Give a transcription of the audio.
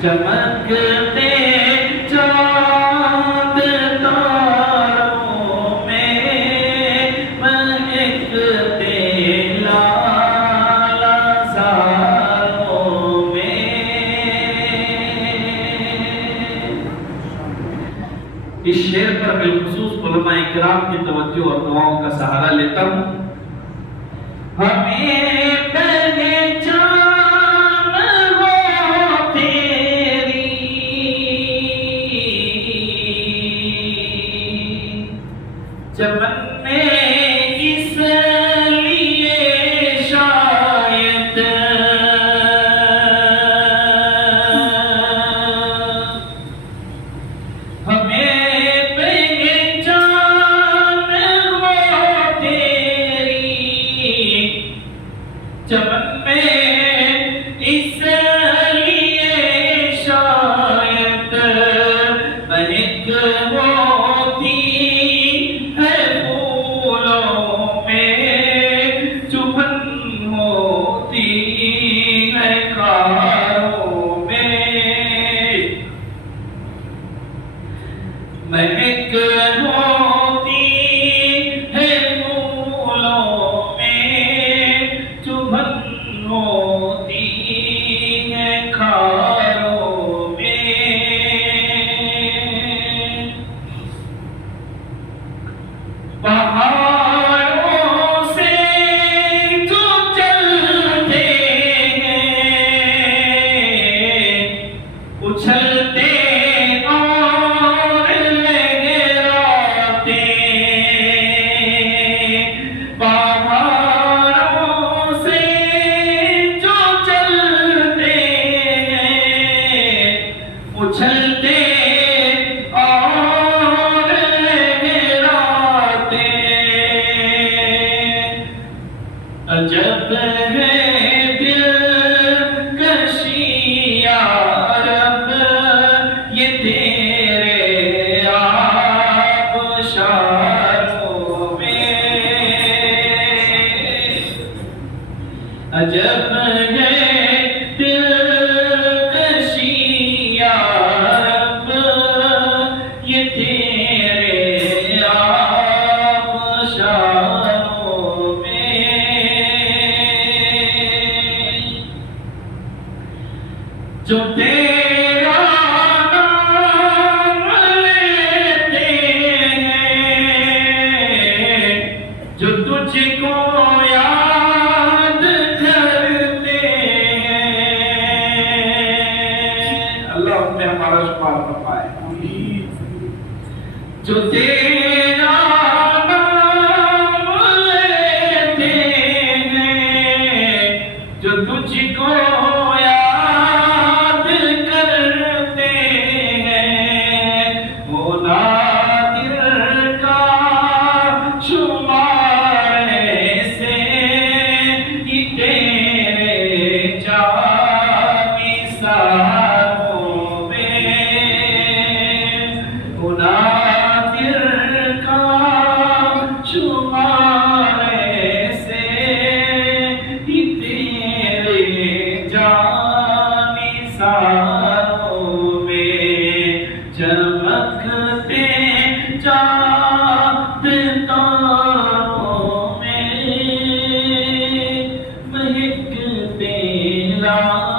चमकते चांद तारों में महकते लाल ज़ारों में। इस शेर पर बिलखुसूस उलमाए किराम की तवज्जो और दुआओं का सहारा लेता हूँ। हमें पहचान हो तेरी, चमन में इसलिए शायद हमें चमन में इसलिए शायद महक होती है फूलों में, चुभन होती है खारों में, महक होती है फूलों में, चुभन होती है खारों में। पहाड़ों से जो चलते हैं उछलते और लहराते, पहाड़ों से जो चलते हैं उछलते और लहराते। अजब है दिलकशी या रब ये तेरे आबशारों में, अजब है दिलकशी या रब ये तेरे आबशारों में। जो तेरा नाम लेते हैं, जो तुझको याद करते हैं, अल्लाह उनमें हमारा शुमार फरमाए। जो तेरा नाम लेते हैं, जो तुझको याद करते हैं, वो नादिर का शुमार से ही तेरे जानिसारों में, वो नादिर का शुमार से ही तेरे जानिसारों में, चमकते चाँद तारों में महकते लाल